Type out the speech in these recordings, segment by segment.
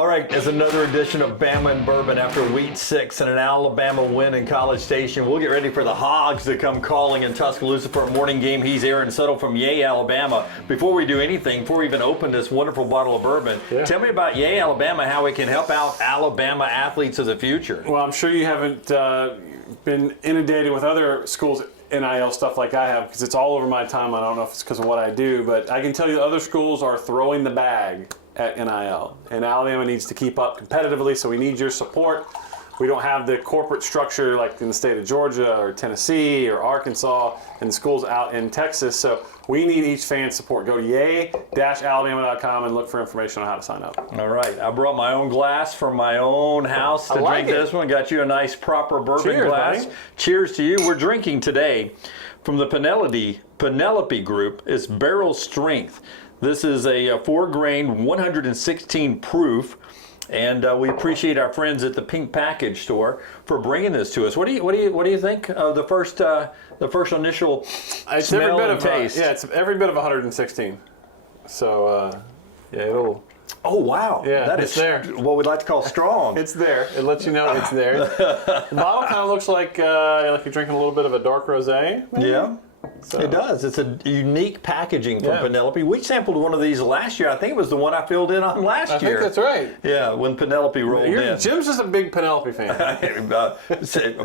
All right, it's another edition of Bama and Bourbon after Week 6 and an Alabama win in College Station. We'll get ready for the Hogs to come calling in Tuscaloosa for a morning game. He's Aaron Suttles from Yay, Alabama. Before we do anything, before we even open this wonderful bottle of bourbon, tell me about Yay, Alabama, how it can help out Alabama athletes of the future. Well, I'm sure you haven't been inundated with other schools' NIL stuff like I have, because it's all over my time. I don't know if it's because of what I do, but I can tell you the other schools are throwing the bag at NIL, and Alabama needs to keep up competitively, so we need your support. We don't have the corporate structure like in the state of Georgia or Tennessee or Arkansas and the schools out in Texas, so we need each fan's support. Go to yay-alabama.com and look for information on how to sign up. All right. I brought my own glass from my own house to drink this one. Got you a nice proper bourbon glass. Buddy. Cheers to you. We're drinking today from the Penelope Group. It's Barrel Strength. This is a 4-grain, 116 proof. And we appreciate our friends at the Pink Package Store for bringing this to us. What do you think of the first initial smell and taste? It's every bit of 116. So yeah, it'll. Oh wow! Yeah, that is there. What we'd like to call strong. It's there. It lets you know it's there. The bottle kind of looks like you're drinking a little bit of a dark rosé. Maybe? Yeah. So. It does. It's a unique packaging from Penelope. We sampled one of these last year. I think it was the one I filled in on last year. I think that's right. Yeah, when Penelope rolled in. Jim's just a big Penelope fan.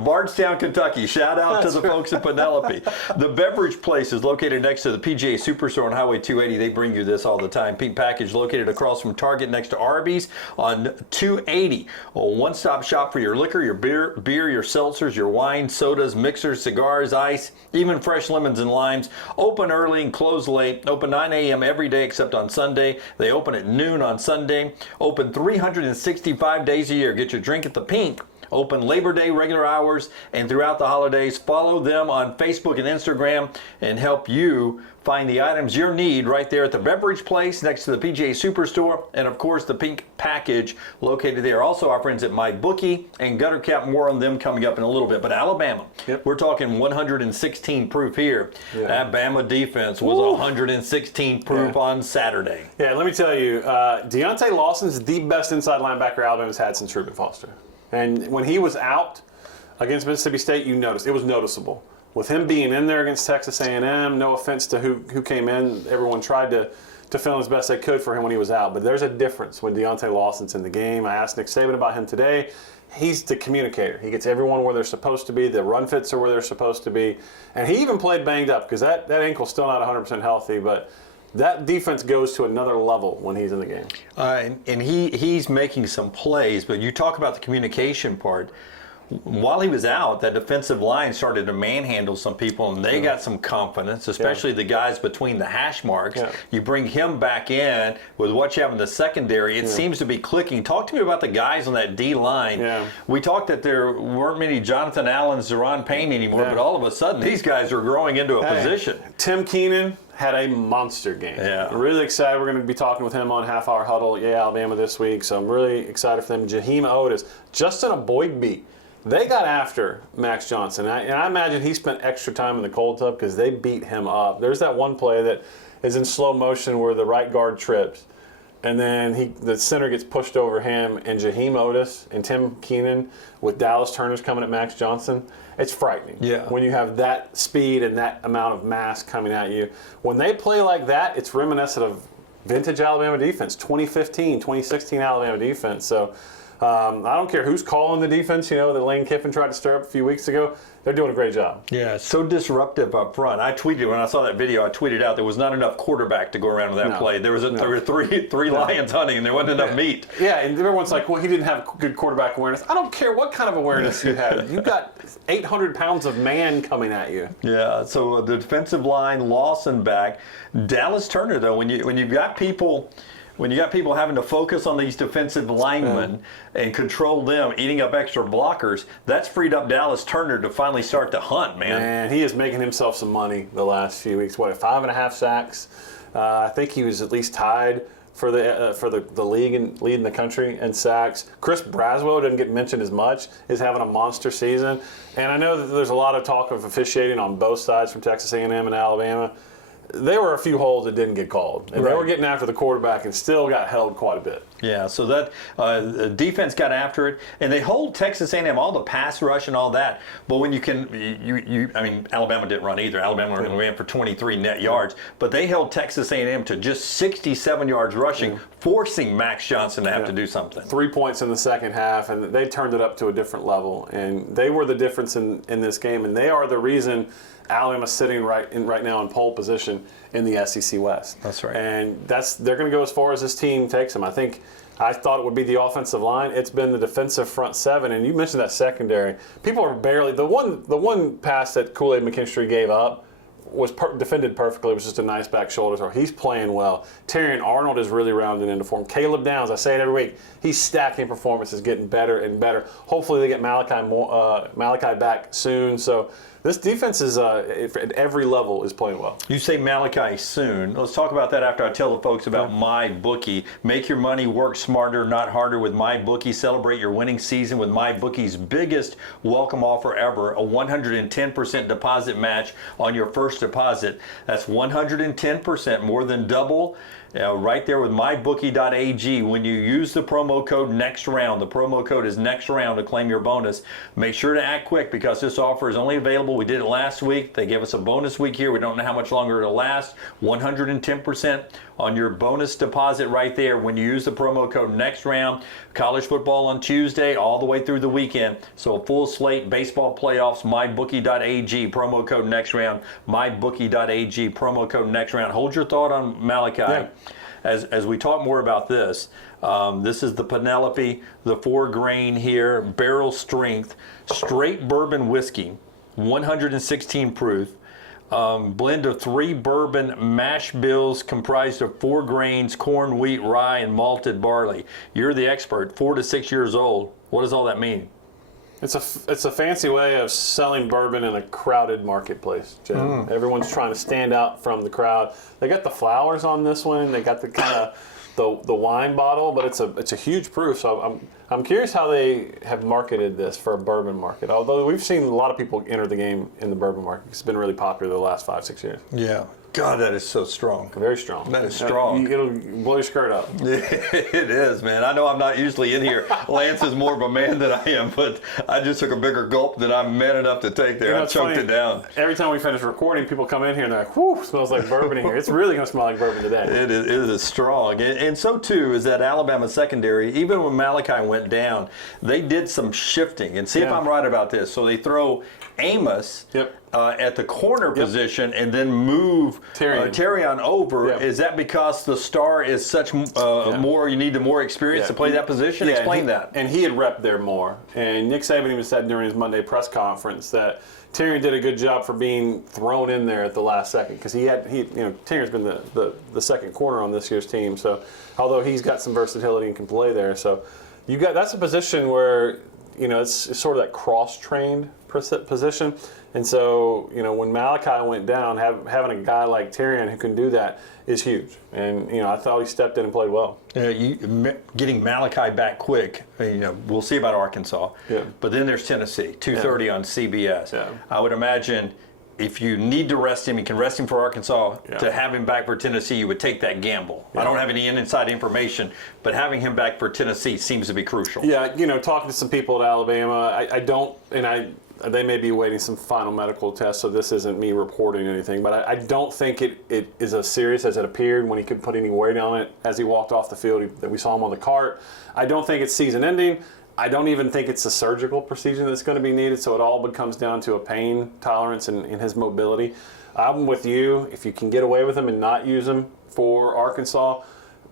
Bardstown, Kentucky. Shout out to the folks at Penelope. The beverage place is located next to the PGA Superstore on Highway 280. They bring you this all the time. Pink Package located across from Target next to Arby's on 280. A one-stop shop for your liquor, your beer, your seltzers, your wine, sodas, mixers, cigars, ice, even fresh lemons and limes. Open early and close late. Open 9 a.m. every day except on Sunday. They open at noon on Sunday. Open 365 days a year. Get your drink at the Pink. Open Labor Day, regular hours, and throughout the holidays. Follow them on Facebook and Instagram and help you find the items you need right there at the beverage place next to the PGA Superstore, and of course the Pink Package located there. Also our friends at MyBookie and Gutter Cap, more on them coming up in a little bit. But Alabama, we're talking 116 proof here. That Bama defense was 116 proof on Saturday. Yeah, let me tell you, Deontay Lawson's the best inside linebacker Alabama's had since Reuben Foster. And when he was out against Mississippi State, you noticed, it was noticeable. With him being in there against Texas A&M, no offense to who came in, everyone tried to fill in as best they could for him when he was out. But there's a difference when Deontay Lawson's in the game. I asked Nick Saban about him today. He's the communicator. He gets everyone where they're supposed to be. The run fits are where they're supposed to be. And he even played banged up because that ankle's still not 100% healthy. But that defense goes to another level when he's in the game. And he's making some plays, but you talk about the communication part. While he was out, that defensive line started to manhandle some people, and they got some confidence, especially the guys between the hash marks. You bring him back in with what you have in the secondary, it seems to be clicking. Talk to me about the guys on that D-line. We talked that there weren't many Jonathan Allen, Zeron Payne anymore, but all of a sudden these guys are growing into a position. Tim Keenan had a monster game. Really excited. We're going to be talking with him on Half Hour Huddle, Alabama this week, so I'm really excited for them. Jaheim Otis, Justin a Boyd beat. They got after Max Johnson, and I imagine he spent extra time in the cold tub because they beat him up. There's that one play that is in slow motion where the right guard trips, and then the center gets pushed over him, and Jaheim Otis and Tim Keenan with Dallas Turner's coming at Max Johnson. It's frightening when you have that speed and that amount of mass coming at you. When they play like that, it's reminiscent of vintage Alabama defense, 2015, 2016 Alabama defense. So I don't care who's calling the defense, that Lane Kiffin tried to stir up a few weeks ago. They're doing a great job. Yeah, so disruptive up front. I tweeted, when I saw that video, I tweeted out there was not enough quarterback to go around with that play. There were three lions hunting, and there wasn't enough meat. Yeah, and everyone's like, well, he didn't have good quarterback awareness. I don't care what kind of awareness you had. You've got 800 pounds of man coming at you. Yeah, so the defensive line, Lawson back. Dallas Turner, though, when you've got people... When you got people having to focus on these defensive linemen and control them, eating up extra blockers, that's freed up Dallas Turner to finally start to hunt, man. Man, he is making himself some money the last few weeks. 5.5 sacks? I think he was at least tied for the league and leading the country in sacks. Chris Braswell doesn't get mentioned as much, is having a monster season. And I know that there's a lot of talk of officiating on both sides from Texas A&M and Alabama. there were a few holes that didn't get called. And they were getting after the quarterback and still got held quite a bit. Yeah, so that the defense got after it, and they hold Texas A&M, all the pass rush and all that. But when you can, I mean, Alabama didn't run either. Alabama ran for 23 net yards, but they held Texas A&M to just 67 yards rushing, forcing Max Johnson to have to do something. 3 points in the second half, and they turned it up to a different level. And they were the difference in this game, and they are the reason Alabama's sitting right now in pole position in the SEC West. That's right. And they're going to go as far as this team takes them. I thought it would be the offensive line. It's been the defensive front seven, and you mentioned that secondary. People are barely the one pass that Kool-Aid McKinstry gave up was defended perfectly. It was just a nice back shoulder throw. He's playing well. Terrion Arnold is really rounding into form. Caleb Downs, I say it every week, he's stacking performances, getting better and better. Hopefully they get Malachi back soon. So this defense is at every level is playing well. You say Malachi soon. Let's talk about that after I tell the folks about MyBookie. Make your money work smarter, not harder with MyBookie. Celebrate your winning season with MyBookie's biggest welcome offer ever, a 110% deposit match on your first deposit. That's 110%, more than double. Right there with mybookie.ag. When you use the promo code NEXTROUND, the promo code is NEXTROUND to claim your bonus. Make sure to act quick because this offer is only available. We did it last week. They gave us a bonus week here. We don't know how much longer it'll last. 110% on your bonus deposit right there when you use the promo code NEXTROUND. College football on Tuesday all the way through the weekend. So a full slate, baseball playoffs, mybookie.ag, promo code NEXTROUND, mybookie.ag, promo code NEXTROUND. Hold your thought on Malachi. Yeah. As we talk more about this, this is the Penelope, the 4-grain here, barrel strength, straight bourbon whiskey, 116 proof, blend of 3 bourbon mash bills comprised of 4 grains, corn, wheat, rye, and malted barley. You're the expert, 4 to 6 years old. What does all that mean? It's a fancy way of selling bourbon in a crowded marketplace, Jim. Everyone's trying to stand out from the crowd. They got the flowers on this one. They got the kind of the wine bottle, but it's a huge proof. So I'm curious how they have marketed this for a bourbon market. Although we've seen a lot of people enter the game in the bourbon market. It's been really popular the last 5-6 years. Yeah. God, that is so strong. Very strong. That is strong. It'll blow your skirt up. It is, man. I know I'm not usually in here. Lance is more of a man than I am, but I just took a bigger gulp than I'm man enough to take there. I choked it down. Every time we finish recording, people come in here and they're like, whew, smells like bourbon in here. It's really going to smell like bourbon today. It is strong. And so, too, is that Alabama secondary. Even when Malachi went down, they did some shifting. And see if I'm right about this. So they throw Amos at the corner position and then move Terrion over. Is that because the star is such more, you need the more experience to play that position? Explain that. And he had repped there more. And Nick Saban even said during his Monday press conference that Terrion did a good job for being thrown in there at the last second because Terrion's been the second corner on this year's team. So although he's got some versatility and can play there, so that's a position where it's sort of that cross-trained position. And so, when Malachi went down, having a guy like Terrion who can do that is huge. And, I thought he stepped in and played well. Getting Malachi back quick, we'll see about Arkansas. But then there's Tennessee, 2:30 on CBS. I would imagine if you need to rest him, you can rest him for Arkansas. To have him back for Tennessee, you would take that gamble. I don't have any inside information, but having him back for Tennessee seems to be crucial. Talking to some people at Alabama, they may be awaiting some final medical tests, so this isn't me reporting anything, but I don't think it is as serious as it appeared when he couldn't put any weight on it as he walked off the field, that we saw him on the cart. I don't think it's season ending. I don't even think it's a surgical procedure that's going to be needed, so it all comes down to a pain tolerance and his mobility. I'm with you. If you can get away with him and not use him for Arkansas,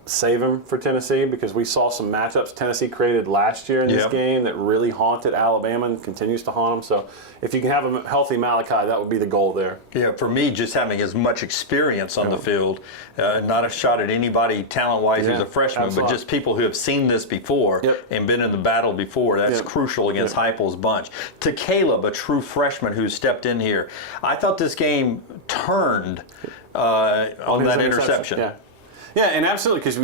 save him for Tennessee, because we saw some matchups Tennessee created last year in this game that really haunted Alabama and continues to haunt them. So if you can have a healthy Malachi, that would be the goal there. Yeah, for me, just having as much experience on the field, not a shot at anybody talent-wise who's a freshman, but just people who have seen this before and been in the battle before. That's crucial against Heupel's bunch. To Caleb, a true freshman who stepped in here, I thought this game turned on that interception. Yeah, and absolutely, because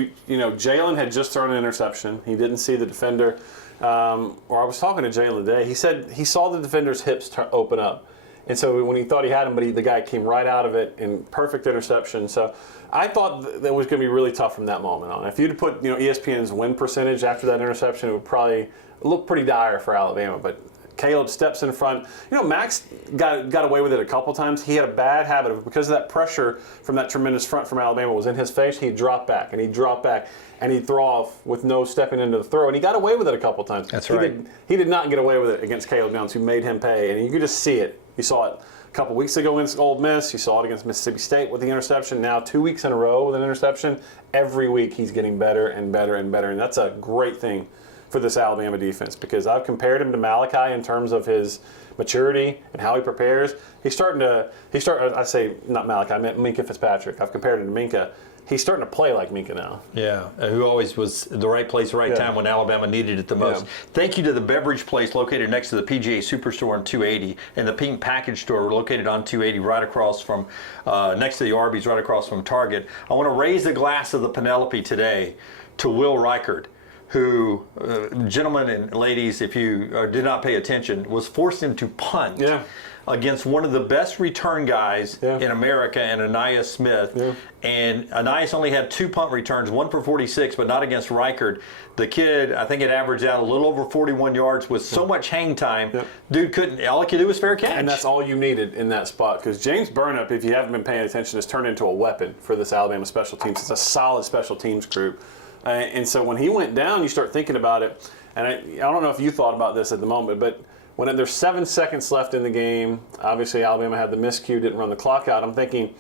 Jalen had just thrown an interception. He didn't see the defender. Or I was talking to Jalen today. He said he saw the defender's hips open up, And so when he thought he had him, but the guy came right out of it in perfect interception. So I thought that was going to be really tough from that moment on. If you'd put ESPN's win percentage after that interception, it would probably look pretty dire for Alabama. But Caleb steps in front. Max got away with it a couple times. He had a bad habit of, because of that pressure from that tremendous front from Alabama was in his face, he'd drop back and he'd drop back and he'd throw off with no stepping into the throw. And he got away with it a couple times. That's right. He did not get away with it against Caleb Jones, who made him pay. And you could just see it. You saw it a couple weeks ago against Ole Miss. You saw it against Mississippi State with the interception. Now 2 weeks in a row with an interception. Every week he's getting better and better and better. And that's a great thing for this Alabama defense, because I've compared him to Malachi in terms of his maturity and how he prepares. I say not Malachi, I meant Minkah Fitzpatrick. I've compared him to Minkah. He's starting to play like Minkah now. Yeah, who always was the right place, right time when Alabama needed it the most. Yeah. Thank you to the beverage place located next to the PGA Superstore on 280 and the Pink Package Store located on 280 right across from, next to the Arby's, right across from Target. I want to raise a glass of the Penelope today to Will Reichert, who, gentlemen and ladies, if you did not pay attention, was forced into punt against one of the best return guys in America, and Anais Smith. Yeah. And Anais only had 2 punt returns, 1 for 46, but not against Reichert. The kid, I think it averaged out a little over 41 yards with so much hang time. Yeah. Dude couldn't, all he could do was fair catch. And that's all you needed in that spot, because James Burnip, if you haven't been paying attention, has turned into a weapon for this Alabama special teams. It's a solid special teams group. And so when he went down, you start thinking about it. And I don't know if you thought about this at the moment, but when there's 7 seconds left in the game, obviously Alabama had the miscue, didn't run the clock out. I'm thinking,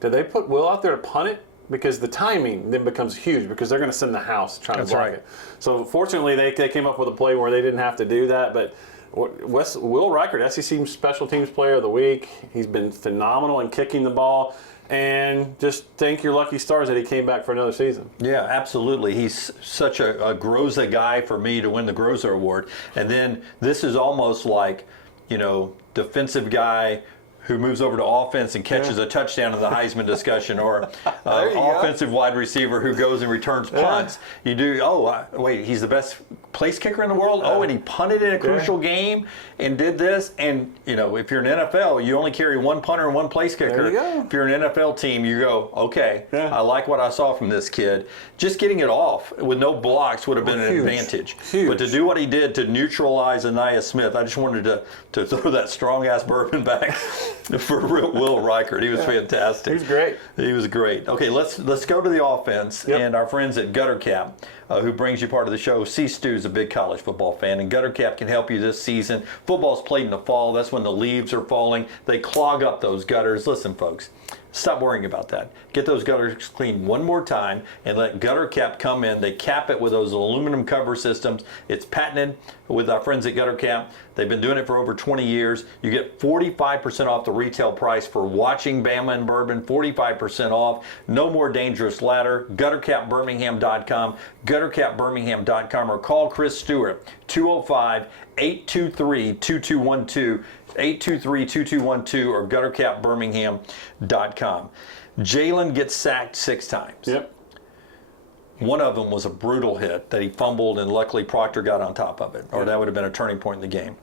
did they put Will out there to punt it? Because the timing then becomes huge, because they're going to send the house trying to block it. So fortunately, they came up with a play where they didn't have to do that. But Will Reichert, SEC Special Teams Player of the Week, he's been phenomenal in kicking the ball. And just thank your lucky stars that he came back for another season. Yeah, absolutely. He's such a Groza guy for me to win the Groza Award. And then this is almost like, defensive guy who moves over to offense and catches a touchdown in the Heisman discussion, or offensive wide receiver who goes and returns punts. You do, wait, he's the best place kicker in the world? And he punted in a crucial game and did this. And, if you're an NFL, you only carry 1 punter and 1 place kicker. There you go. If you're an NFL team, you go, okay, I like what I saw from this kid. Just getting it off with no blocks would have been an advantage. Huge. But to do what he did to neutralize Anais Smith, I just wanted to throw that strong-ass bourbon back for Will Reichert. He was fantastic. He was great. He was great. Okay, let's go to the offense and our friends at Gutter Cap, who brings you part of the show. C-Stew's a big college football fan, and Gutter Cap can help you this season. Football's played in the fall. That's when the leaves are falling. They clog up those gutters. Listen, folks, stop worrying about that. Get those gutters cleaned one more time and let Gutter Cap come in. They cap it with those aluminum cover systems. It's patented with our friends at Gutter Cap. They've been doing it for over 20 years. You get 45% off the retail price for watching Bama and Bourbon, 45% off. No more dangerous ladder. GutterCapBirmingham.com, GutterCapBirmingham.com, or call Chris Stewart, 205-823-2212, 823-2212, or GutterCapBirmingham.com. Jalen gets sacked 6 times. Yep. One of them was a brutal hit that he fumbled, and luckily Proctor got on top of it, or that would have been a turning point in the game.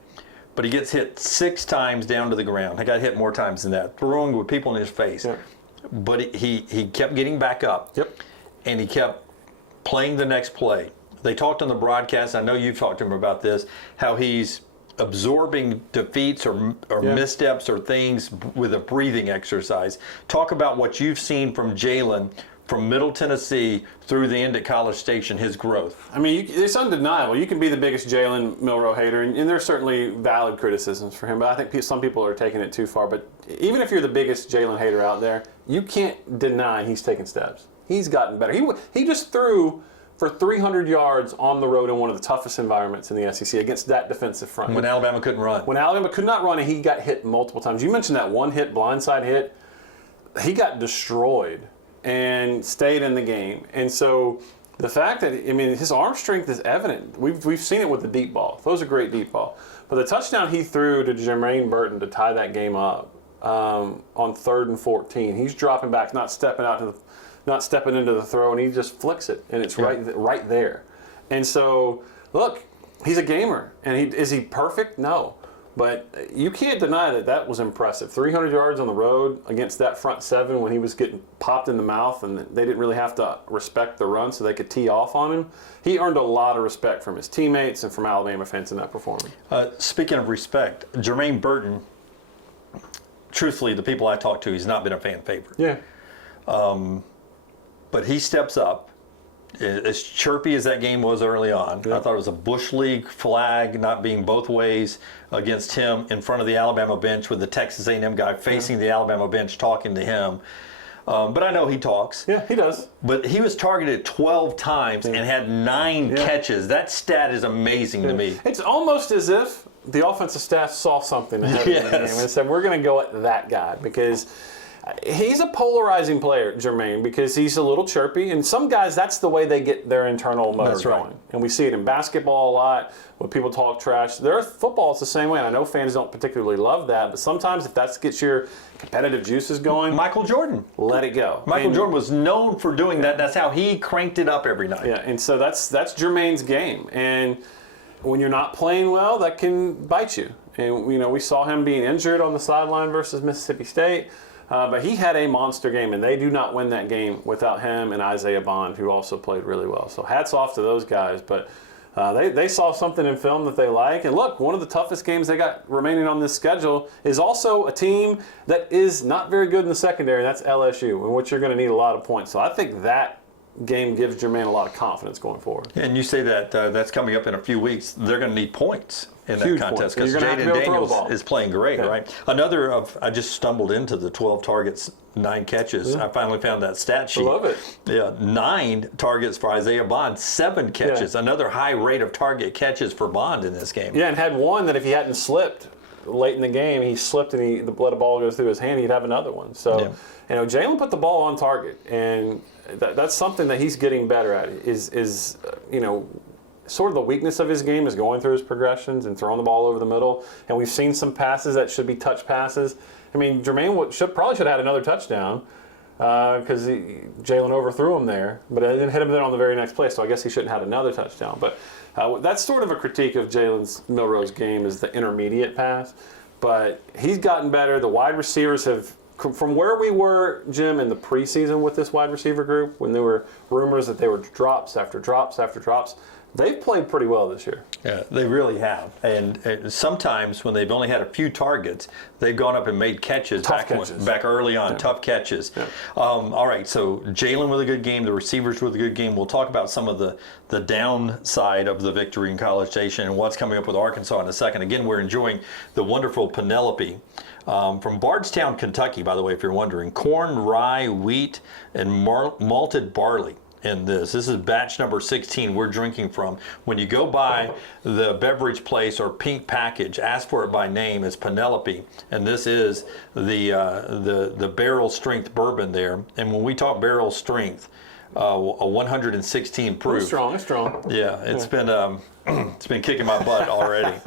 But he gets hit 6 times down to the ground. He got hit more times than that, throwing with people in his face. Yep. But he kept getting back up, and he kept playing the next play. They talked on the broadcast, I know you've talked to him about this, how he's absorbing defeats or missteps or things with a breathing exercise. Talk about what you've seen from Jalen from Middle Tennessee through the end at College Station, his growth. I mean, it's undeniable. You can be the biggest Jalen Milroe hater, and there's certainly valid criticisms for him, but I think some people are taking it too far. But even if you're the biggest Jalen hater out there, you can't deny he's taken steps. He's gotten better. He just threw for 300 yards on the road in one of the toughest environments in the SEC against that defensive front. When Alabama couldn't run. When Alabama could not run, and he got hit multiple times. You mentioned that one hit, blindside hit. He got destroyed and stayed in the game. And so the fact that, his arm strength is evident. We've seen it with the deep ball. Those are great deep ball. But the touchdown he threw to Jermaine Burton to tie that game up on 3rd and 14, he's dropping back, not stepping into the throw, and he just flicks it, and it's right there. And so, look, he's a gamer. And is he perfect? No. But you can't deny that that was impressive. 300 yards on the road against that front seven when he was getting popped in the mouth and they didn't really have to respect the run so they could tee off on him. He earned a lot of respect from his teammates and from Alabama fans in that performance. Speaking of respect, Jermaine Burton, truthfully, the people I talked to, he's not been a fan favorite. Yeah. But he steps up. As chirpy as that game was early on, I thought it was a Bush League flag not being both ways against him in front of the Alabama bench with the Texas A&M guy facing the Alabama bench talking to him. But I know he talks. Yeah, he does. But he was targeted 12 times and had 9 catches. That stat is amazing to me. It's almost as if the offensive staff saw something ahead of the game and said, we're going to go at that guy because he's a polarizing player, Jermaine, because he's a little chirpy, and some guys, that's the way they get their internal motor going. And we see it in basketball a lot when people talk trash. Their football is the same way, and I know fans don't particularly love that, but sometimes if that gets your competitive juices going, Michael Jordan. Let it go. Michael Jordan was known for doing that. That's how he cranked it up every night. Yeah, and so that's Jermaine's game. And when you're not playing well, that can bite you. And we saw him being injured on the sideline versus Mississippi State. But he had a monster game, and they do not win that game without him and Isaiah Bond, who also played really well. So hats off to those guys. But they saw something in film that they like. And look, one of the toughest games they got remaining on this schedule is also a team that is not very good in the secondary, and that's LSU, in which you're going to need a lot of points. So I think that game gives Jermaine a lot of confidence going forward. And you say that that's coming up in a few weeks. They're going to need points in that contest because Jaden Daniels is playing great, right? Another I just stumbled into the 12 targets, 9 catches. I finally found that stat sheet. I love it. Yeah, 9 targets for Isaiah Bond, 7 catches. Another high rate of target catches for Bond in this game. Yeah, and had one that if he hadn't slipped late in the game, he slipped and he let a ball go through his hand, he'd have another one. So, Jalen put the ball on target, and that's something that he's getting better at. Is sort of the weakness of his game is going through his progressions and throwing the ball over the middle. And we've seen some passes that should be touch passes. I mean, Jermaine probably should have had another touchdown because Jalen overthrew him there, but it didn't hit him there on the very next play. So I guess he shouldn't have had another touchdown. But that's sort of a critique of Jalen's Milroe's game is the intermediate pass. But he's gotten better. The wide receivers have, from where we were, Jim, in the preseason with this wide receiver group, when there were rumors that they were drops after drops after drops, they've played pretty well this year. Yeah, they really have. And sometimes when they've only had a few targets, they've gone up and made catches back early on, tough catches. Yeah. All right, so Jalen with a good game, the receivers with a good game. We'll talk about some of the downside of the victory in College Station and what's coming up with Arkansas in a second. Again, we're enjoying the wonderful Penelope. From Bardstown, Kentucky, by the way, if you're wondering. Corn, rye, wheat, and malted barley in this. This is batch number 16 we're drinking from. When you go by the beverage place or pink package, ask for it by name. It's Penelope, and this is the Barrel Strength bourbon there. And when we talk barrel strength, a 116 proof. It's strong. Yeah, it's been kicking my butt already.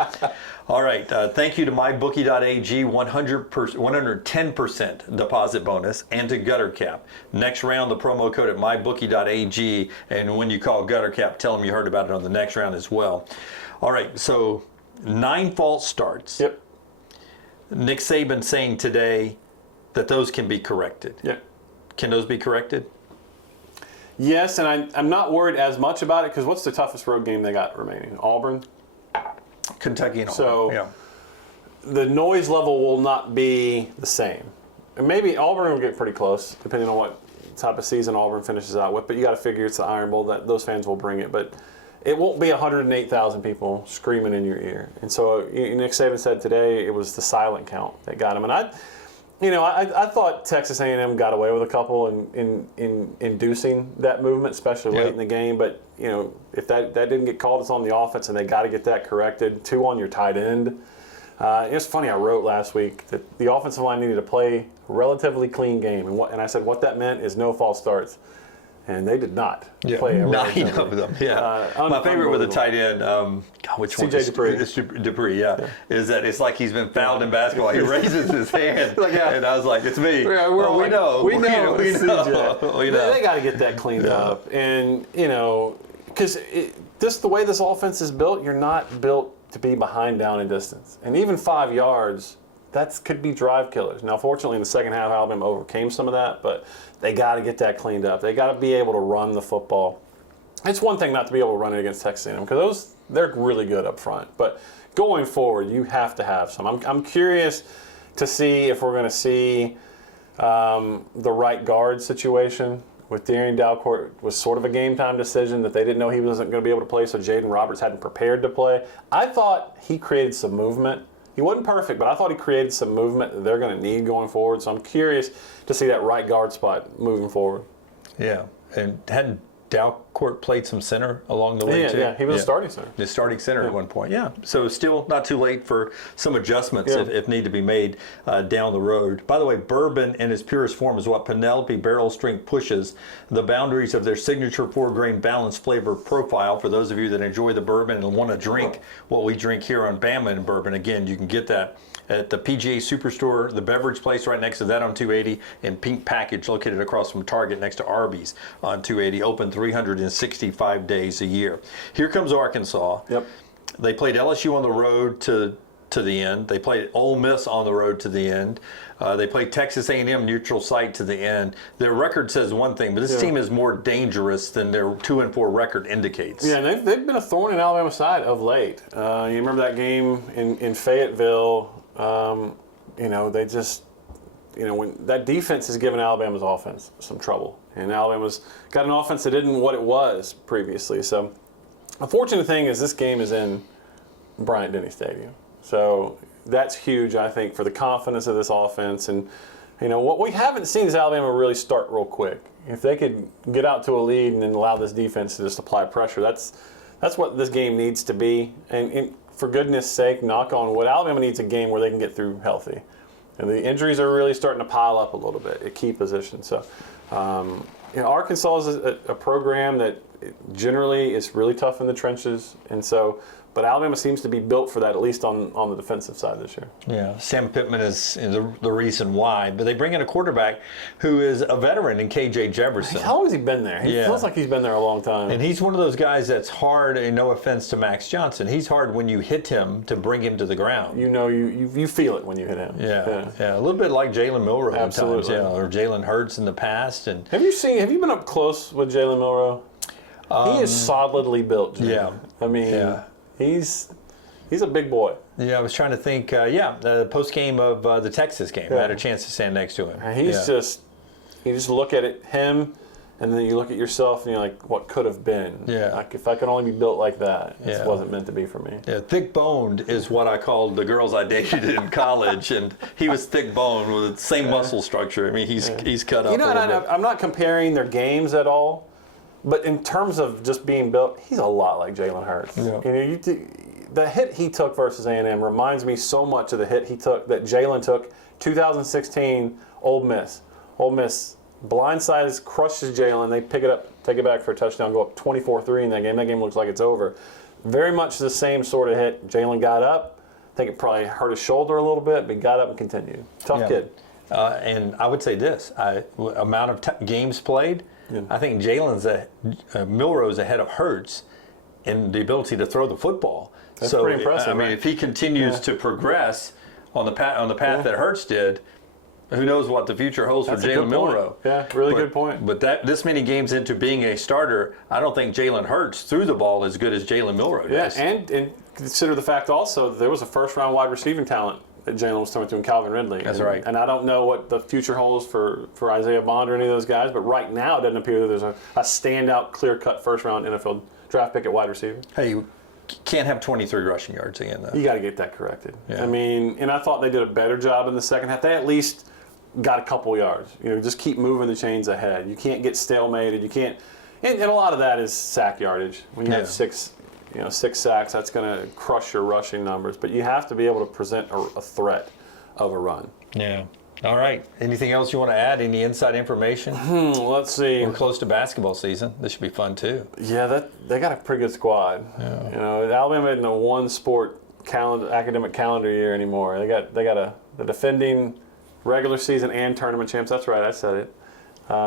All right, thank you to mybookie.ag, 110% deposit bonus, and to GutterCap. Next round, the promo code at mybookie.ag, and when you call GutterCap, tell them you heard about it on the next round as well. All right, so 9 false starts. Yep. Nick Saban saying today that those can be corrected. Yep. Can those be corrected? Yes, and I'm not worried as much about it because what's the toughest road game they got remaining? Auburn? Kentucky and Auburn. So the noise level will not be the same. And maybe Auburn will get pretty close, depending on what type of season Auburn finishes out with. But you got to figure it's the Iron Bowl, that those fans will bring it. But it won't be 108,000 people screaming in your ear. And so Nick Saban said today it was the silent count that got him. And I thought Texas A&M got away with a couple in inducing that movement, especially late in the game. But if that didn't get called, it's on the offense, and they got to get that corrected. 2 on your tight end. It's funny. I wrote last week that the offensive line needed to play a relatively clean game, and I said what that meant is no false starts. And they did not play a 9 of them. Yeah, my favorite with the tight end, which one? CJ Dupree. It's Dupree. Yeah, is that it's like he's been fouled in basketball. He raises his hand, and I was like, "It's me." We know. We know. They got to get that cleaned up, and because the way this offense is built, you're not built to be behind down in distance. And even 5 yards, that could be drive killers. Now, fortunately, in the second half, Alabama overcame some of that, but they got to get that cleaned up. They got to be able to run the football. It's one thing not to be able to run it against Texas A&M because they're really good up front. But going forward, you have to have some. I'm curious to see if we're going to see the right guard situation. With Darian Dalcourt was sort of a game time decision that they didn't know he wasn't going to be able to play, so Jaden Roberts hadn't prepared to play. I thought he created some movement. He wasn't perfect, but I thought he created some movement that they're going to need going forward. So I'm curious to see that right guard spot moving forward. Yeah, and hadn't Dalcourt played some center along the way too? Yeah, he was a starting center. The starting center at one point, yeah. So still not too late for some adjustments if need to be made down the road. By the way, bourbon in its purest form is what Penelope Barrel Strength pushes the boundaries of their signature 4-grain balanced flavor profile. For those of you that enjoy the bourbon and want to drink what we drink here on Bama and Bourbon, again, you can get that at the PGA Superstore, the beverage place right next to that on 280, and Pink Package located across from Target next to Arby's on 280, open 365 days a year. Here comes Arkansas. Yep. They played LSU on the road to the end. They played Ole Miss on the road to the end. They played Texas A&M neutral site to the end. Their record says one thing, but this team is more dangerous than their 2-4 record indicates. Yeah, and they've been a thorn in Alabama's side of late. You remember that game in Fayetteville? They just, when that defense has given Alabama's offense some trouble, and Alabama's got an offense that isn't what it was previously. So, the fortunate thing is this game is in Bryant-Denny Stadium, so that's huge, I think, for the confidence of this offense. And what we haven't seen is Alabama really start real quick. If they could get out to a lead and then allow this defense to just apply pressure, that's what this game needs to be. And for goodness sake, knock on wood, Alabama needs a game where they can get through healthy. And the injuries are really starting to pile up a little bit at key positions. So, Arkansas is a program that generally is really tough in the trenches. And so, but Alabama seems to be built for that, at least on the defensive side this year. Yeah, Sam Pittman is the reason why. But they bring in a quarterback who is a veteran in KJ Jefferson. How long has he been there? He feels like he's been there a long time. And he's one of those guys that's hard, and no offense to Max Johnson, he's hard when you hit him to bring him to the ground. You feel it when you hit him. Yeah. A little bit like Jalen Milroe at times, or Jalen Hurts in the past. And have you been up close with Jalen Milroe? He is solidly built, Jim. Yeah. I mean, he's a big boy. Yeah, I was trying to think. The post game of the Texas game, I had a chance to stand next to him. And you just look at him, and then you look at yourself, and you're like, what could have been? Yeah. Like, if I could only be built like that, it wasn't meant to be for me. Yeah, thick-boned is what I called the girls I dated in college, and he was thick-boned with the same muscle structure. I mean, he's cut up. I'm not comparing their games at all, but in terms of just being built, he's a lot like Jalen Hurts. Yeah. The hit he took versus A&M reminds me so much of the hit that Jalen took 2016 Ole Miss. Ole Miss blindsides, crushes Jalen. They pick it up, take it back for a touchdown, go up 24-3 in that game. That game looks like it's over. Very much the same sort of hit. Jalen got up. I think it probably hurt his shoulder a little bit, but he got up and continued. Tough kid. And I would say this, amount of games played, I think Milroe's ahead of Hurts in the ability to throw the football. That's pretty impressive. I mean, if he continues to progress on the path that Hurts did, who knows what the future holds for Jalen Milroe. Yeah, really good point. But this many games into being a starter, I don't think Jalen Hurts threw the ball as good as Jalen Milroe does. Yeah, and consider the fact also that there was a first-round wide receiving talent that Jalen was throwing to in Calvin Ridley. That's right. And I don't know what the future holds for Isaiah Bond or any of those guys, but right now it doesn't appear that there's a standout, clear-cut first-round NFL draft pick at wide receiver. Hey, you can't have 23 rushing yards again, though. You got to get that corrected. Yeah. I mean, and I thought they did a better job in the second half. They at least got a couple yards. Just keep moving the chains ahead. You can't get stalemated. You can't, and a lot of that is sack yardage. When you have six sacks, that's going to crush your rushing numbers. But you have to be able to present a threat of a run. Yeah. All right. Anything else you want to add? Any inside information? Let's see. We're close to basketball season. This should be fun too. Yeah, they got a pretty good squad. Yeah. Alabama isn't a one-sport academic calendar year anymore. They got the defending regular season and tournament champs. That's right, I said it.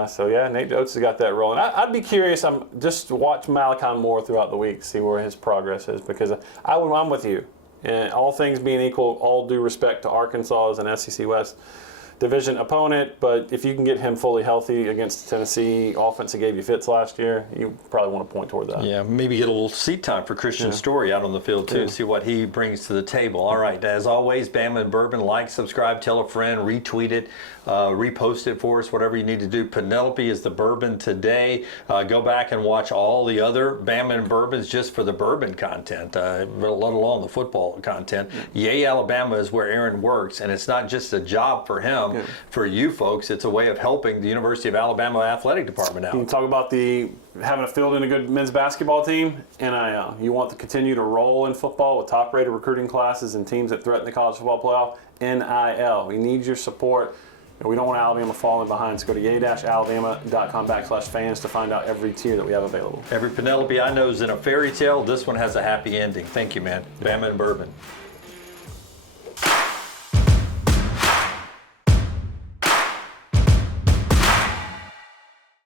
So yeah, Nate Oates has got that rolling. I'd be curious. I'm just to watch Malachi Moore throughout the week, see where his progress is, because I'm with you. And all things being equal, all due respect to Arkansas as an SEC West division opponent, but if you can get him fully healthy against the Tennessee offense that gave you fits last year, you probably want to point toward that. Yeah, maybe get a little seat time for Christian Story out on the field too, see what he brings to the table. All right, as always, Bama and Bourbon, like, subscribe, tell a friend, retweet it, repost it for us, whatever you need to do. Penelope is the Bourbon today. Go back and watch all the other Bama and Bourbons just for the Bourbon content, let alone the football content. Yay, Alabama is where Aaron works, and it's not just a job for him. For you folks, it's a way of helping the University of Alabama athletic department out. You talk about having a field and a good men's basketball team, NIL. You want to continue to roll in football with top-rated recruiting classes and teams that threaten the college football playoff, NIL. We need your support. We don't want Alabama falling behind, so go to yay-alabama.com/fans to find out every tier that we have available. Every Penelope I know is in a fairy tale. This one has a happy ending. Thank you, man. Bama and Bourbon.